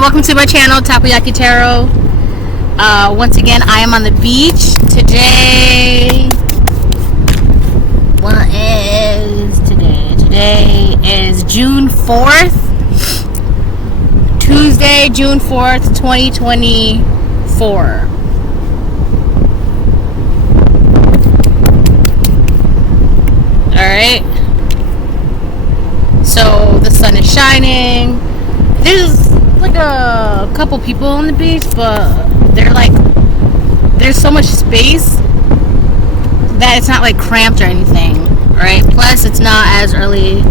welcome to my channel, Takoyaki Tarot. Once again, I am on the beach today. What is today? Today is June 4th. Tuesday, June 4th, 2024. Alright. So, the sun is shining. There's like a couple people on the beach, but there's so much space that it's not like cramped or anything, right? Plus it's not as early.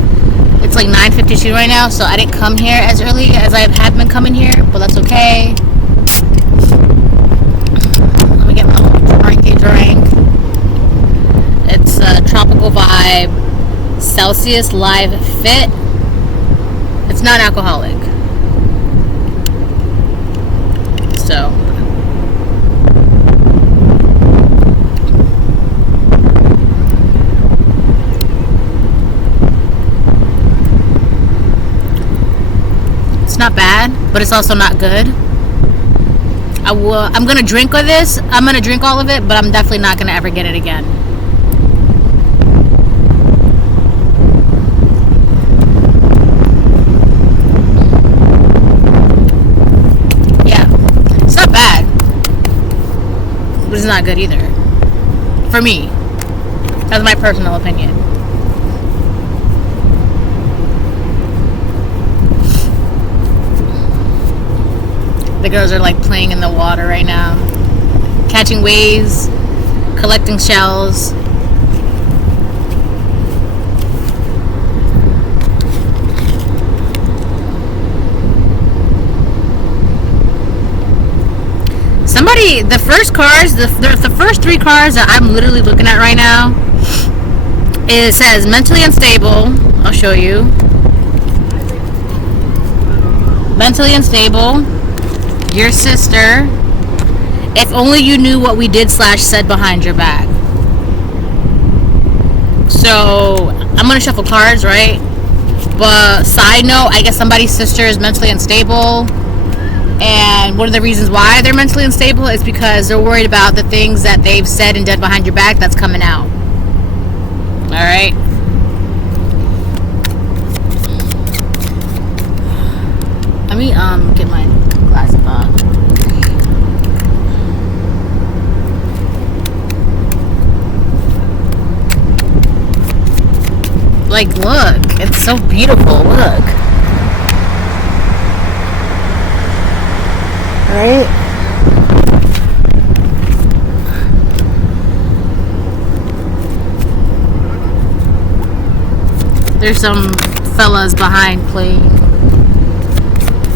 It's like 9:52 right now, so I didn't come here as early as I have been coming here, but that's okay. Let me get my drinky drink. It's a Tropical Vibe Celsius Live Fit. It's non-alcoholic. So it's not bad, but it's also not good. I'm gonna drink of this. I'm gonna drink all of it, but I'm definitely not gonna ever get it again. But it's not good either. For me. That's my personal opinion. The girls are like playing in the water right now. Catching waves. Collecting shells. The first cars, the first three cars that I'm literally looking at right now, it says mentally unstable. I'll show you. Mentally unstable. Your sister. If only you knew what we did / said behind your back. So I'm gonna shuffle cards, right? But side note, I guess somebody's sister is mentally unstable. And one of the reasons why they're mentally unstable is because they're worried about the things that they've said and done behind your back that's coming out. Alright? Let me get my glasses on. Like, look. It's so beautiful. Look. Right? There's some fellas behind playing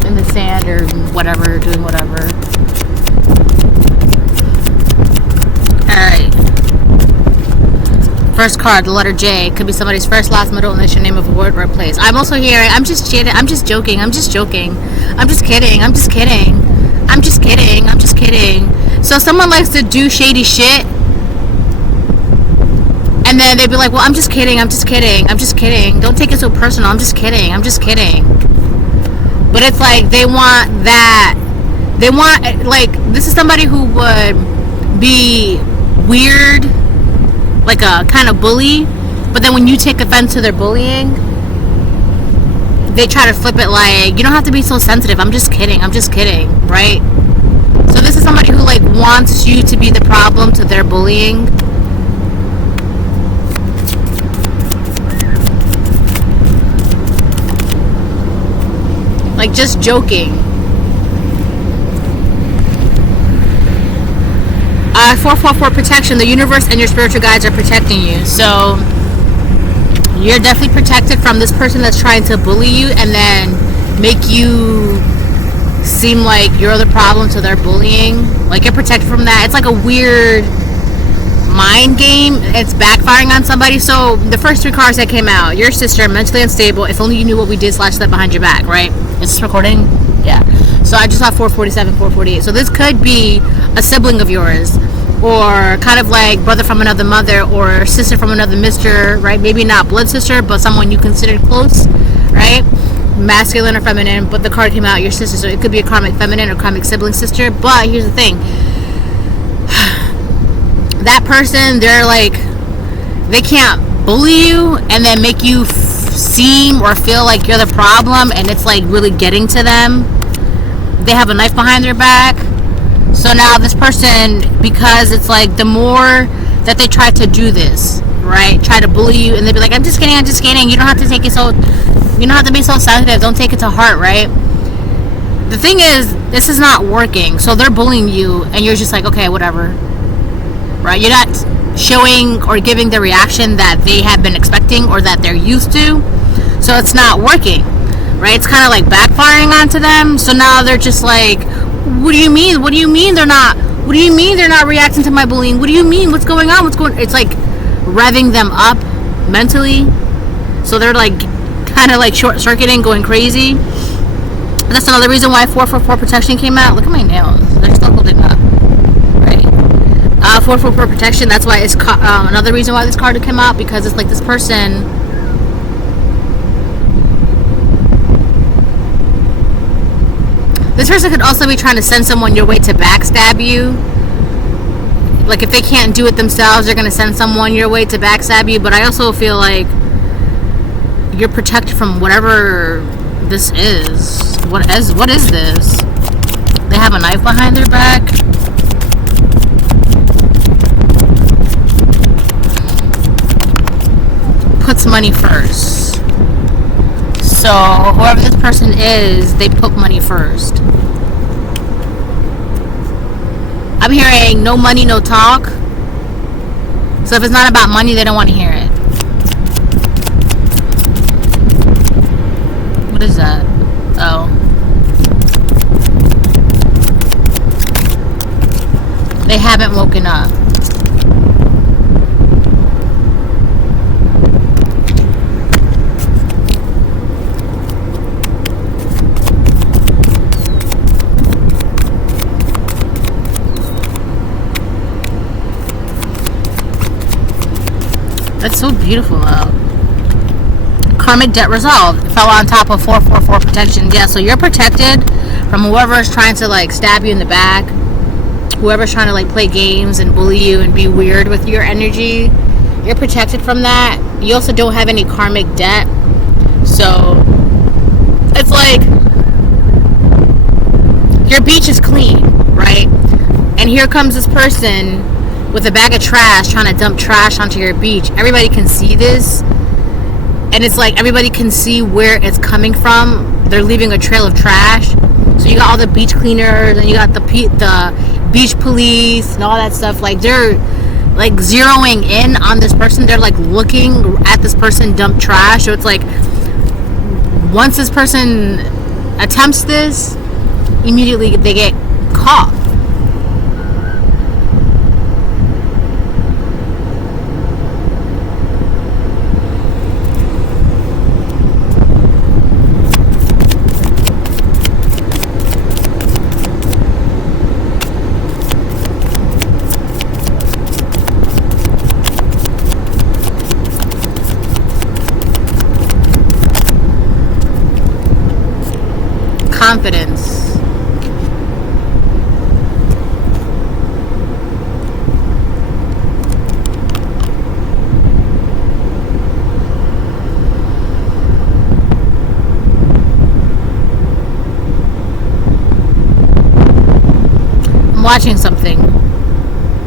in the sand or whatever, doing whatever. Alright. First card, the letter J. Could be somebody's first, last, middle, initial, name of a word or place. I'm also here. I'm just kidding. I'm just joking. I'm just joking. I'm just kidding. I'm just kidding. I'm just kidding. I'm just kidding. So someone likes to do shady shit, and then they'd be like, well, I'm just kidding. I'm just kidding. I'm just kidding. Don't take it so personal. I'm just kidding. I'm just kidding. But it's like they want that. They want, like, this is somebody who would be weird, like a kind of bully, but then when you take offense to their bullying, they try to flip it like, you don't have to be so sensitive. I'm just kidding. I'm just kidding. Right? So this is somebody who like wants you to be the problem to their bullying. Like just joking. 444 protection. The universe and your spiritual guides are protecting you. So you're definitely protected from this person that's trying to bully you and then make you seem like you're the problem to their bullying. Like you're protected from that. It's like a weird mind game. It's backfiring on somebody. So the first three cards that came out, your sister, mentally unstable. If only you knew what we did / said behind your back, right? Is this recording? Yeah. So I just saw 447, 448. So this could be a sibling of yours, or kind of like brother from another mother, or sister from another mister, right? Maybe not blood sister, but someone you considered close, right? masculine or feminine, but the card came out your sister, so it could be a karmic feminine or karmic sibling sister. But here's the thing, that person, they're like, they can't bully you and then make you seem or feel like you're the problem, and it's like really getting to them. They have a knife behind their back. So now this person, because it's like the more that they try to do this, right, try to bully you, and they'll be like, I'm just kidding, you don't have to take it so, you don't have to be so sensitive, don't take it to heart, right? The thing is, this is not working. So they're bullying you and you're just like, okay, whatever, right? You're not showing or giving the reaction that they have been expecting or that they're used to. So it's not working, right? It's kind of like backfiring onto them. So now they're just like, what do you mean? What do you mean they're not? What do you mean they're not reacting to my bullying? What do you mean? What's going on? It's like revving them up mentally. So they're like kind of like short-circuiting, going crazy. That's another reason why 444 protection came out. Look at my nails. They're still holding up. Right? 444 protection. That's why it's another reason why this card came out, because it's like this person. This person could also be trying to send someone your way to backstab you. Like if they can't do it themselves, they're going to send someone your way to backstab you. But I also feel like you're protected from whatever this is. What is this? They have a knife behind their back. Puts money first. So whoever this person is, they put money first. I'm hearing no money, no talk. So if it's not about money, they don't want to hear it. What is that? Oh. They haven't woken up. That's so beautiful though. Karmic debt resolved. Fell on top of 444 protection. Yeah, so you're protected from whoever is trying to like stab you in the back. Whoever's trying to like play games and bully you and be weird with your energy. You're protected from that. You also don't have any karmic debt. So it's like your beach is clean, right? And here comes this person with a bag of trash trying to dump trash onto your beach. Everybody can see this, and it's like everybody can see where it's coming from. They're leaving a trail of trash. So you got all the beach cleaners, and you got the beach police and all that stuff. Like they're like zeroing in on this person. They're like looking at this person dump trash. So it's like once this person attempts this, immediately they get caught. Confidence. I'm watching something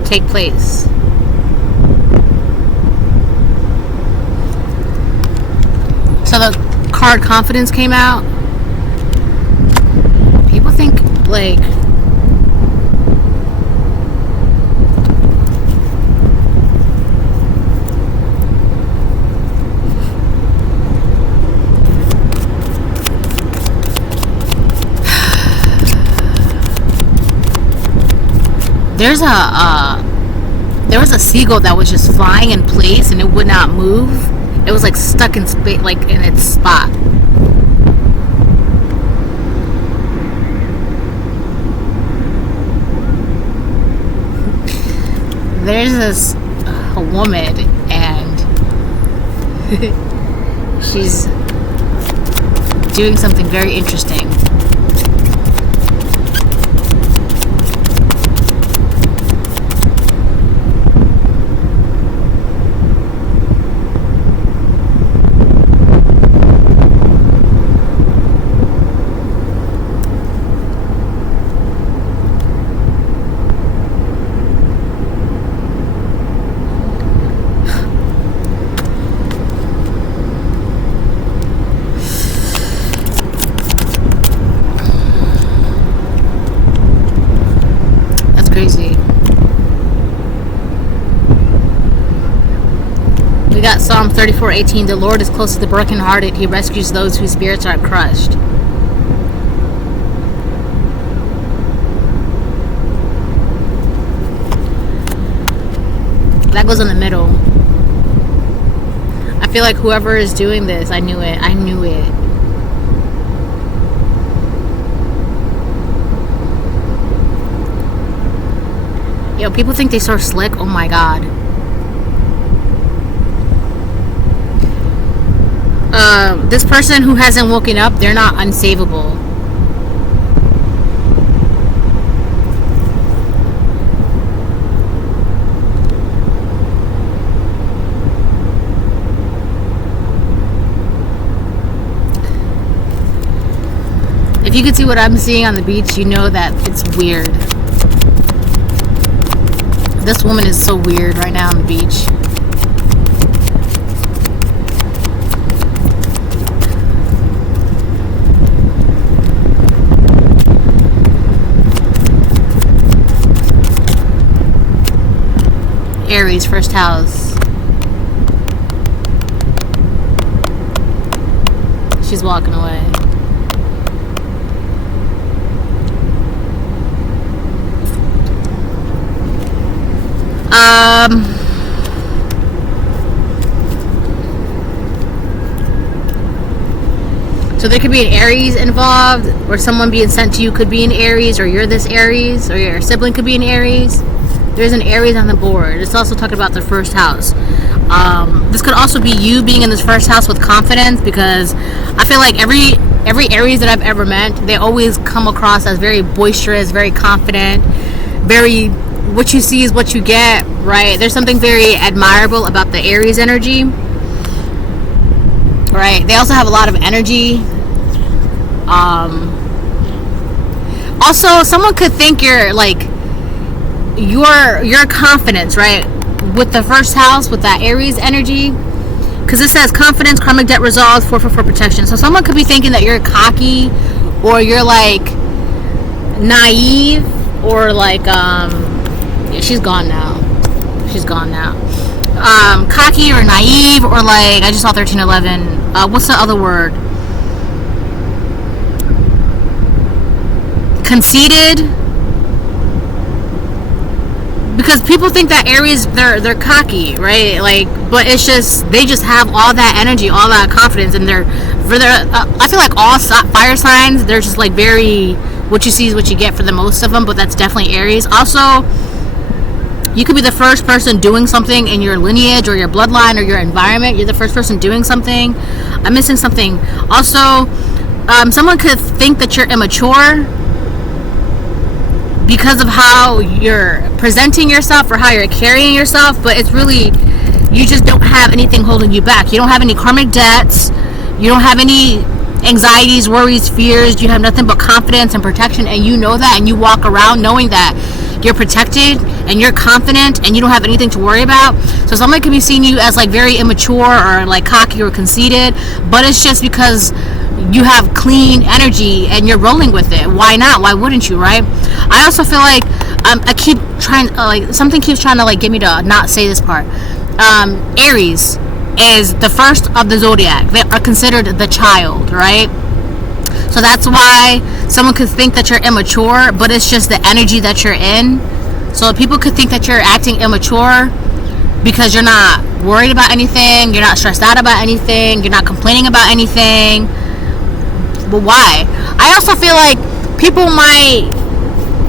take place. So the card confidence came out. People think like there was a seagull that was just flying in place and it would not move. It was like stuck in space, like in its spot. There's this a woman, and she's doing something very interesting. We got Psalm 34:18. The Lord is close to the brokenhearted. He rescues those whose spirits are crushed. That goes in the middle. I feel like whoever is doing this, I knew it. I knew it. Yo, people think they're so slick. Oh my god. This person who hasn't woken up, they're not unsavable. If you could see what I'm seeing on the beach, you know that it's weird. This woman is so weird right now on the beach. Aries, first house. She's walking away. So there could be an Aries involved, or someone being sent to you could be an Aries, or you're this Aries, or your sibling could be an Aries. There's an Aries on the board. It's also talking about the first house. This could also be you being in this first house with confidence, because I feel like every Aries that I've ever met, they always come across as very boisterous, very confident, very, what you see is what you get, right? There's something very admirable about the Aries energy, right? They also have a lot of energy. Also, someone could think you're like, your confidence, right, with the first house, with that Aries energy, because it says confidence, karmic debt resolved, 444 protection. So someone could be thinking that you're cocky, or you're like naive, or like yeah, she's gone now. Cocky or naive, or like, I just saw 1311. What's the other word? Conceited. Because people think that Aries, they're cocky, right? Like, but it's just, they just have all that energy, all that confidence, and I feel like all fire signs, they're just like very, what you see is what you get for the most of them, but that's definitely Aries. Also, you could be the first person doing something in your lineage or your bloodline or your environment. You're the first person doing something. I'm missing something. Also, someone could think that you're immature because of how you're presenting yourself or how you're carrying yourself, but it's really, you just don't have anything holding you back. You don't have any karmic debts. You don't have any anxieties, worries, fears. You have nothing but confidence and protection, and you know that, and you walk around knowing that you're protected and you're confident and you don't have anything to worry about. So someone could be seeing you as like very immature or like cocky or conceited, but it's just because you have clean energy and you're rolling with it. Why not? Why wouldn't you, right? I also feel like I keep trying, like, something keeps trying to like get me to not say this part. Aries is the first of the zodiac. They are considered the child, right? So that's why someone could think that you're immature, but it's just the energy that you're in. So people could think that you're acting immature because you're not worried about anything, you're not stressed out about anything, you're not complaining about anything. But why? I also feel like people might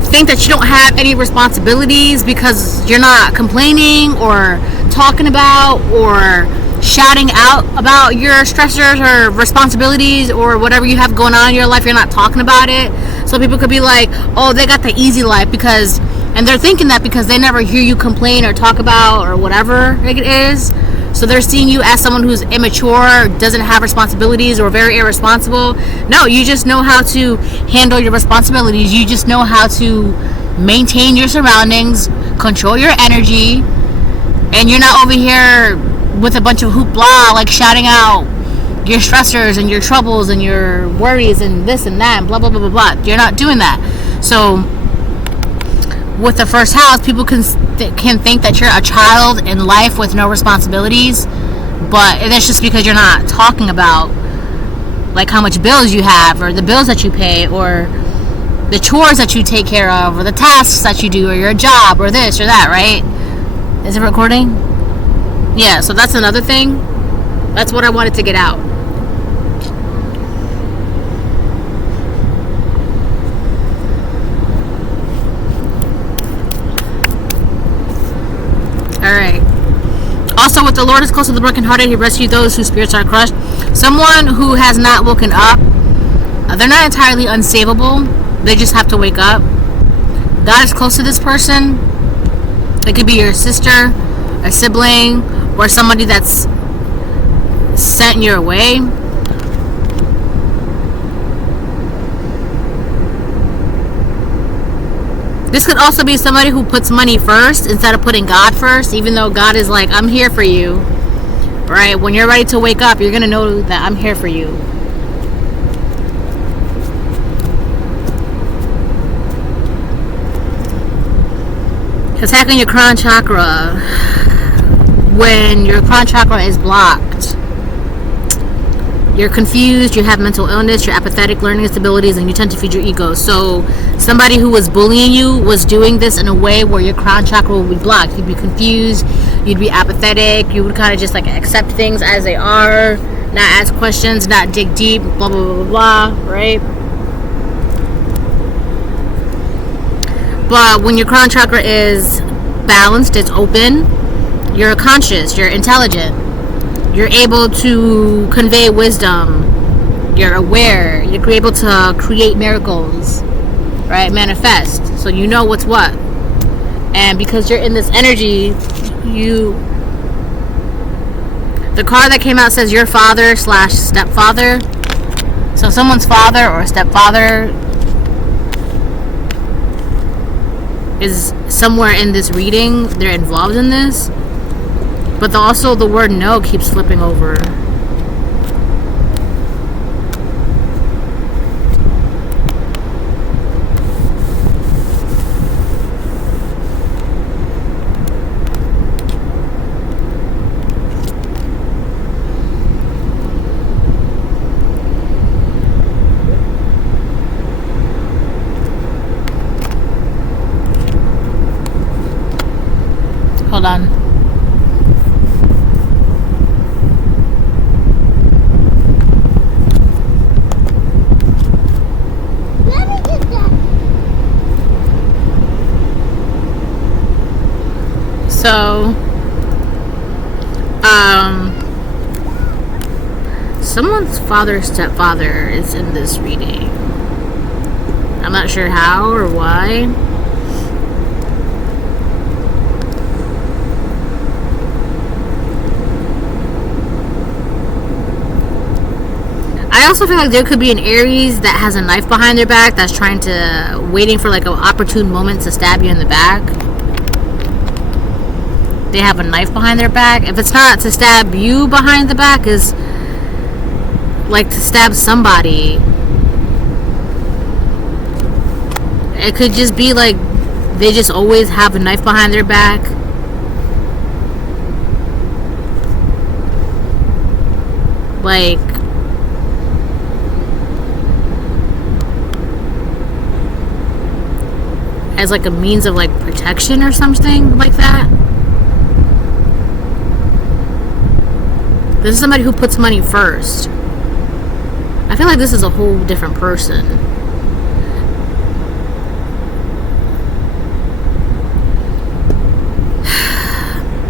think that you don't have any responsibilities because you're not complaining or talking about or shouting out about your stressors or responsibilities or whatever you have going on in your life. You're not talking about it. So people could be like, oh, they got the easy life because, and they're thinking that because they never hear you complain or talk about or whatever it is. So they're seeing you as someone who's immature, doesn't have responsibilities, or very irresponsible. No, you just know how to handle your responsibilities. You just know how to maintain your surroundings, control your energy, and you're not over here with a bunch of hoopla, like shouting out your stressors and your troubles and your worries and this and that and blah, blah, blah, blah, blah. You're not doing that. So with the first house, people can think that you're a child in life with no responsibilities, but that's just because you're not talking about like how much bills you have or the bills that you pay or the chores that you take care of or the tasks that you do or your job or this or that, right? Is it recording? Yeah, so that's another thing. That's what I wanted to get out. Alright. Also, with the Lord is close to the brokenhearted, he rescued those whose spirits are crushed. Someone who has not woken up, they're not entirely unsavable. They just have to wake up. God is close to this person. It could be your sister, a sibling, or somebody that's sent your way. This could also be somebody who puts money first instead of putting God first, even though God is like, I'm here for you. Right? When you're ready to wake up, you're going to know that I'm here for you. Attacking your crown chakra. When your crown chakra is blocked, you're confused, you have mental illness, you're apathetic, learning disabilities, and you tend to feed your ego. So somebody who was bullying you was doing this in a way where your crown chakra would be blocked. You'd be confused, you'd be apathetic, you would kind of just like accept things as they are, not ask questions, not dig deep, blah, blah, blah, blah, blah, right? But when your crown chakra is balanced, it's open, you're conscious, you're intelligent, you're able to convey wisdom, you're aware, you're able to create miracles, right? Manifest, so you know what's what. And because you're in this energy, the card that came out says your father / stepfather. So someone's father or stepfather is somewhere in this reading. They're involved in this. But also the word no keeps flipping over. Hold on. So, someone's father, stepfather is in this reading. I'm not sure how or why. I also feel like there could be an Aries that has a knife behind their back that's waiting for like an opportune moment to stab you in the back. They have a knife behind their back. If it's not to stab you behind the back, is like to stab somebody. It could just be like they just always have a knife behind their back. Like as like a means of like protection or something like that. This is somebody who puts money first. I feel like this is a whole different person.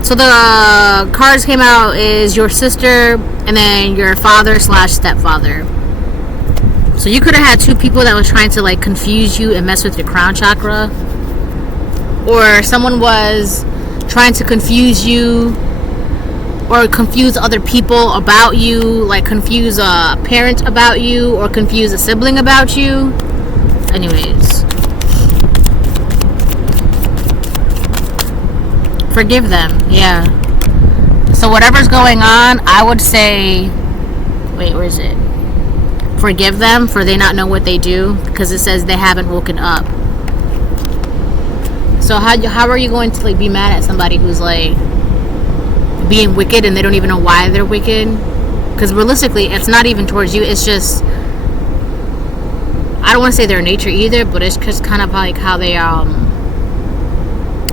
So the cards came out is your sister and then your father / stepfather. So you could have had two people that was trying to like confuse you and mess with your crown chakra, or someone was trying to confuse you or confuse other people about you, like confuse a parent about you or confuse a sibling about you. Anyways, forgive them. Yeah. So whatever's going on, I would say, wait, where is it? Forgive them for they not know what they do, because it says they haven't woken up. So how are you going to like be mad at somebody who's like being wicked and they don't even know why they're wicked? Because realistically, it's not even towards you. It's just, I don't want to say their nature either, but it's just kind of like how they're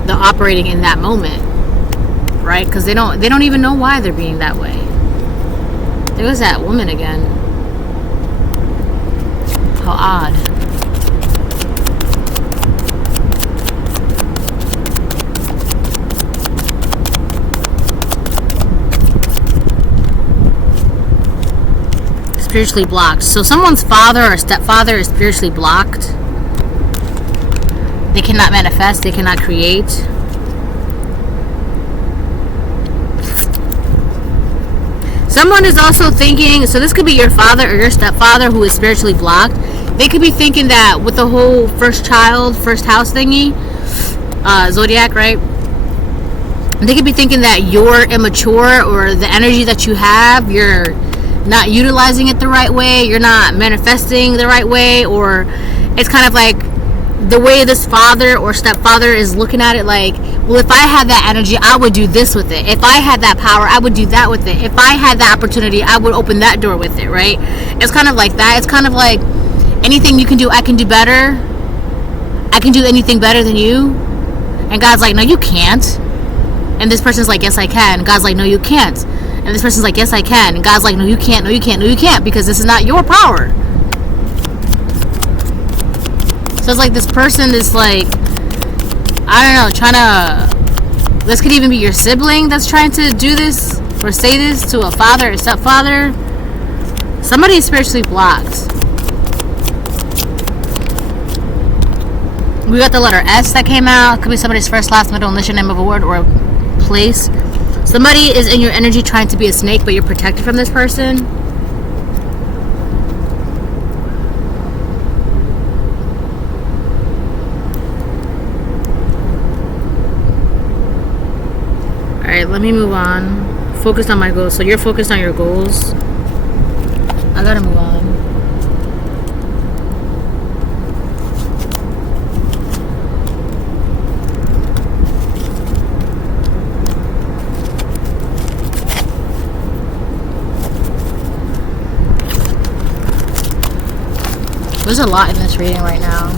operating in that moment, right? Because they don't even know why they're being that way. There was that woman again. How odd. Spiritually blocked. So someone's father or stepfather is spiritually blocked. They cannot manifest, they cannot create. Someone is also thinking, so this could be your father or your stepfather who is spiritually blocked. They could be thinking that with the whole first child, first house thingy, zodiac, right? They could be thinking that you're immature, or the energy that you have, you're not utilizing it the right way, you're not manifesting the right way, or it's kind of like the way this father or stepfather is looking at it, like, well, if I had that energy, I would do this with it. If I had that power, I would do that with it. If I had that opportunity, I would open that door with it, right? It's kind of like that. It's kind of like, anything you can do, I can do better. I can do anything better than you. And God's like, no, you can't. And this person's like, yes, I can. And God's like, no, you can't. And this person's like, yes, I can. And God's like, no, you can't, no, you can't, no, you can't, because this is not your power. So it's like this person is like, I don't know, trying to, this could even be your sibling that's trying to do this or say this to a father or stepfather. Somebody is spiritually blocked. We got the letter S that came out. Could be somebody's first, last, middle, initial, name of a word or a place. Somebody is in your energy trying to be a snake, but you're protected from this person. Alright, let me move on. Focus on my goals. So you're focused on your goals. I gotta move on. There's a lot in this reading right now.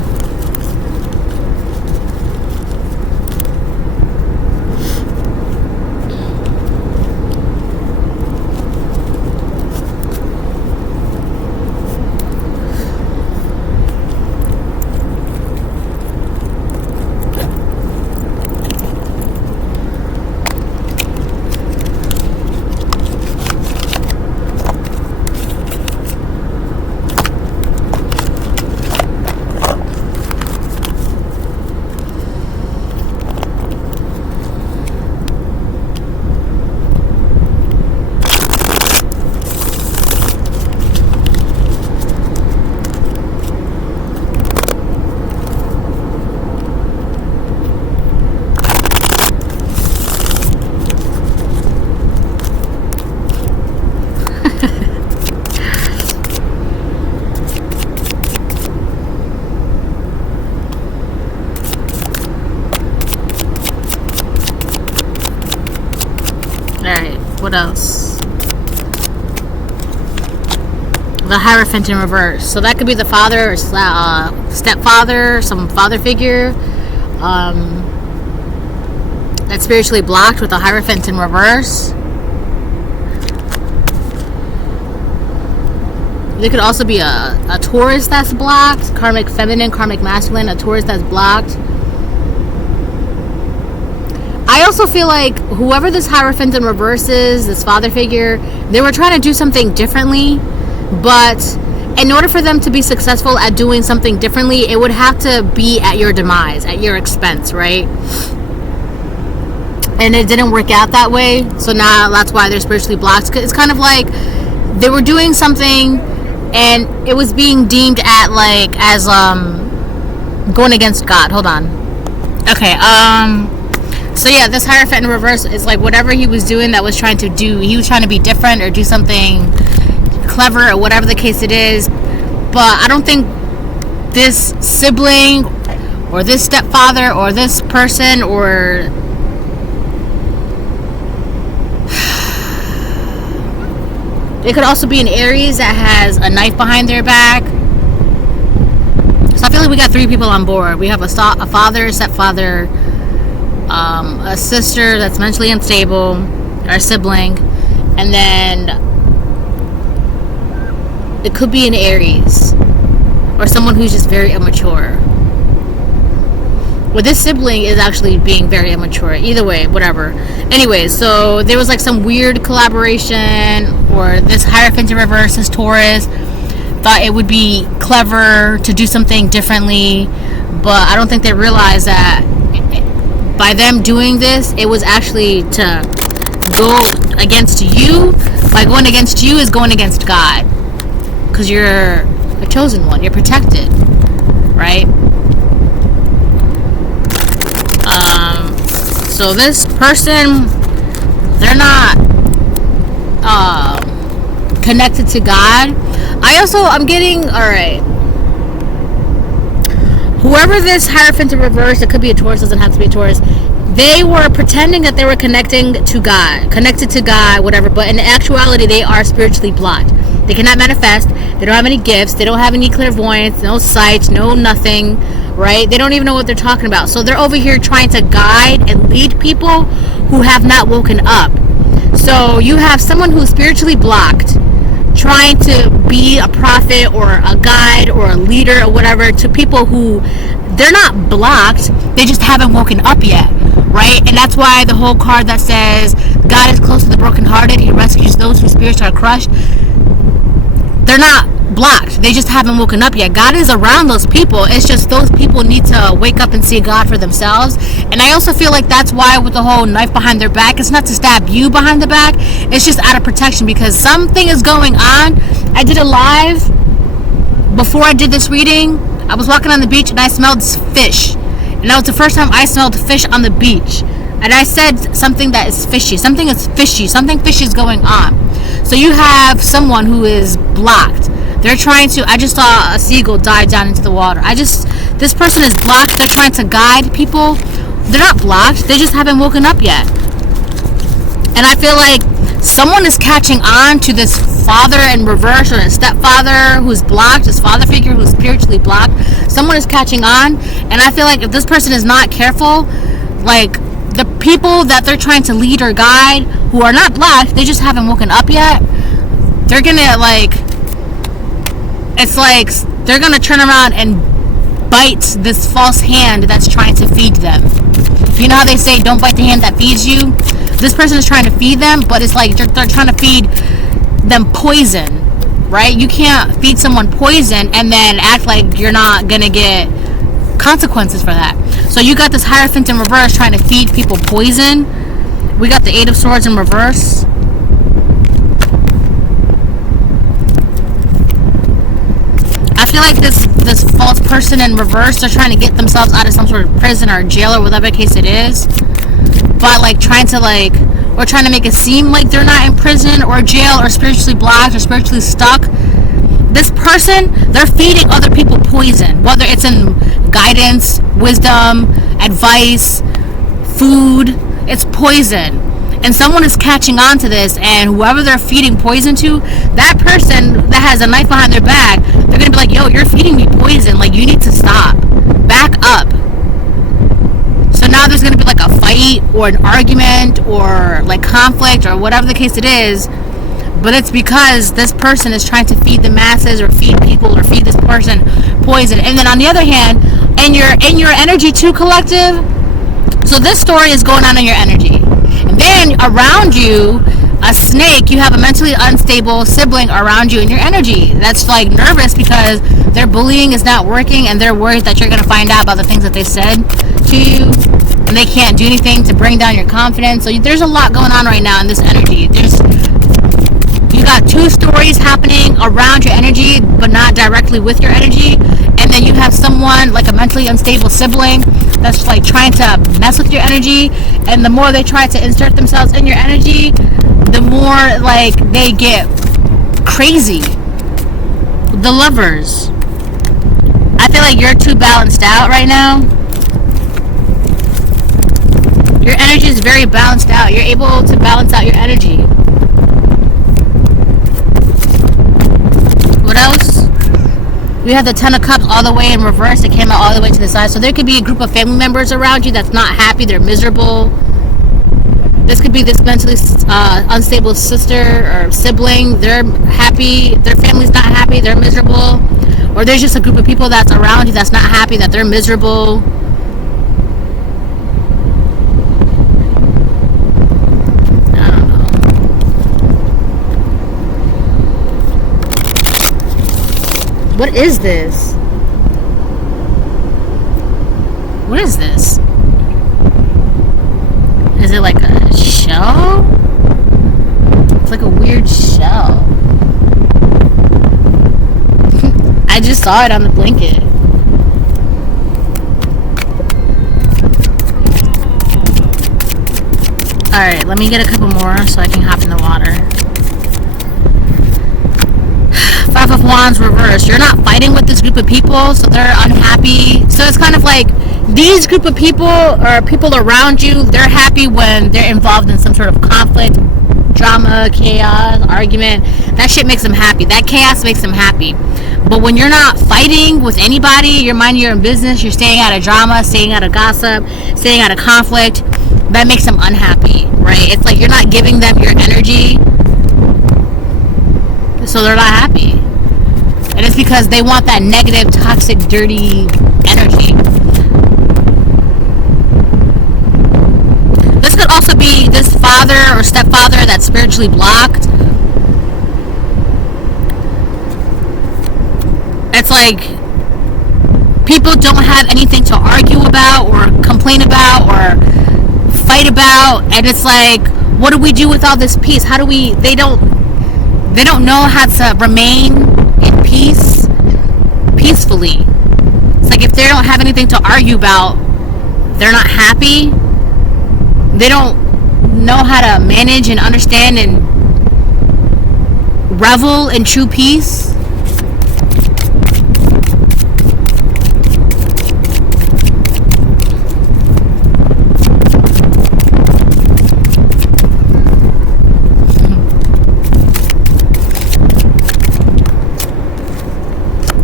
What else? The Hierophant in reverse. So that could be the father or stepfather, some father figure that's spiritually blocked with the Hierophant in reverse. There could also be a Taurus that's blocked, karmic feminine, karmic masculine, a Taurus that's blocked. I also feel like whoever this Hierophant in reverse is, this father figure, they were trying to do something differently, but in order for them to be successful at doing something differently, it would have to be at your demise, at your expense, right? And it didn't work out that way, so now that's why they're spiritually blocked. It's kind of like they were doing something and it was being deemed at like as going against God. Hold on. Okay, so yeah, this Hierophant in reverse is like whatever he was doing that was trying to do, he was trying to be different or do something clever or whatever the case it is. But I don't think this sibling or this stepfather or this person or it could also be an Aries that has a knife behind their back. So I feel like we got 3 people on board. We have a father, a stepfather, a sister that's mentally unstable, our sibling, and then it could be an Aries or someone who's just very immature. Well, this sibling is actually being very immature. Either way, whatever. Anyways, so there was like some weird collaboration, or this Hierophant in reverse, this Taurus, thought it would be clever to do something differently, but I don't think they realized that by them doing this, it was actually to go against you. By going against you is going against God, because you're a chosen one, you're protected, right? So this person, they're not connected to God. I'm getting, alright, whoever this Hierophant in reverse, it could be a Taurus, doesn't have to be a Taurus, they were pretending that they were connected to God, whatever, but in actuality, they are spiritually blocked. They cannot manifest, they don't have any gifts, they don't have any clairvoyance, no sight, no nothing, right? They don't even know what they're talking about. So they're over here trying to guide and lead people who have not woken up. So you have someone who's spiritually blocked trying to be a prophet or a guide or a leader or whatever to people who they're not blocked, they just haven't woken up yet, right? And that's why the whole card that says God is close to the brokenhearted, he rescues those whose spirits are crushed, they're not blocked, they just haven't woken up yet. God is around those people, it's just those people need to wake up and see God for themselves. And I also feel like that's why with the whole knife behind their back, it's not to stab you behind the back, it's just out of protection, because something is going on. I did a live before I did this reading. I was walking on the beach and I smelled fish, and that was the first time I smelled fish on the beach. And I said something that is fishy, something fishy is going on. So you have someone who is blocked. They're trying to, I just saw a seagull dive down into the water. This person is blocked. They're trying to guide people. They're not blocked, they just haven't woken up yet. And I feel like someone is catching on to this father in reverse, or a stepfather who's blocked, this father figure who's spiritually blocked. Someone is catching on, and I feel like if this person is not careful, like the people that they're trying to lead or guide who are not blocked, they just haven't woken up yet, they're gonna it's like they're gonna turn around and bite this false hand that's trying to feed them. You know how they say don't bite the hand that feeds you? This person is trying to feed them, but it's like they're trying to feed them poison, right? You can't feed someone poison and then act like you're not gonna get consequences for that. So you got this Hierophant in reverse trying to feed people poison. We got the 8 of Swords in reverse. I feel like this false person in reverse, they're trying to get themselves out of some sort of prison or jail or whatever case it is, but trying to make it seem like they're not in prison or jail or spiritually blocked or spiritually stuck. This person, they're feeding other people poison, whether it's in guidance, wisdom, advice, food, it's poison. And someone is catching on to this, and whoever they're feeding poison to, that person that has a knife behind their back, they're gonna be like, yo, you're feeding me poison, you need to stop, back up. So now there's gonna be a fight or an argument or conflict or whatever the case it is, but it's because this person is trying to feed the masses or feed people or feed this person poison. And then on the other hand, in your energy too, collective, So this story is going on in your energy. And then around you, a snake, you have a mentally unstable sibling around you in your energy that's like nervous because their bullying is not working and they're worried that you're going to find out about the things that they said to you and they can't do anything to bring down your confidence. So there's a lot going on right now in this energy. You got two stories happening around your energy but not directly with your energy, and then you have someone like a mentally unstable sibling that's like trying to mess with your energy, and the more they try to insert themselves in your energy, the more like they get crazy. The Lovers, I feel like you're too balanced out right now. Your energy is very balanced out. You're able to balance out your energy. What else? We have the Ten of Cups all the way in reverse. It came out all the way to the side. So there could be a group of family members around you that's not happy. They're miserable. This could be this mentally unstable sister or sibling. They're happy. Their family's not happy. They're miserable. Or there's just a group of people that's around you that's not happy, that they're miserable. I don't know. What is this? What is this? Is it like a shell? It's like a weird shell. I just saw it on the blanket. Alright, let me get a couple more so I can hop in the water. Five of Wands reversed. You're not fighting with this group of people, so they're unhappy. So it's kind of like these group of people or people around you, they're happy when they're involved in some sort of conflict, drama, chaos, argument. That shit makes them happy. That chaos makes them happy. But when you're not fighting with anybody, you're minding your own business, you're staying out of drama, staying out of gossip, staying out of conflict, that makes them unhappy, right? It's like you're not giving them your energy, so they're not happy. And it's because they want that negative, toxic, dirty energy. This could also be this father or stepfather that's spiritually blocked. It's like people don't have anything to argue about or complain about or fight about, and it's like, what do we do with all this peace? How do we? They don't know how to remain in peace peacefully. It's like if they don't have anything to argue about, they're not happy. They don't know how to manage and understand and revel in true peace.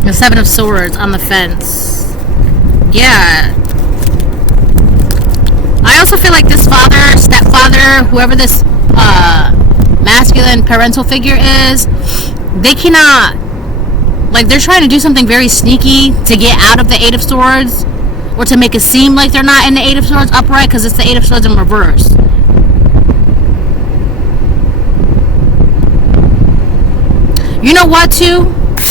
The Seven of Swords on the fence. Yeah. I also feel like this father, stepfather, whoever this masculine parental figure is, they cannot, like, they're trying to do something very sneaky to get out of the Eight of Swords, or to make it seem like they're not in the Eight of Swords upright, because it's the Eight of Swords in reverse. You know what, too?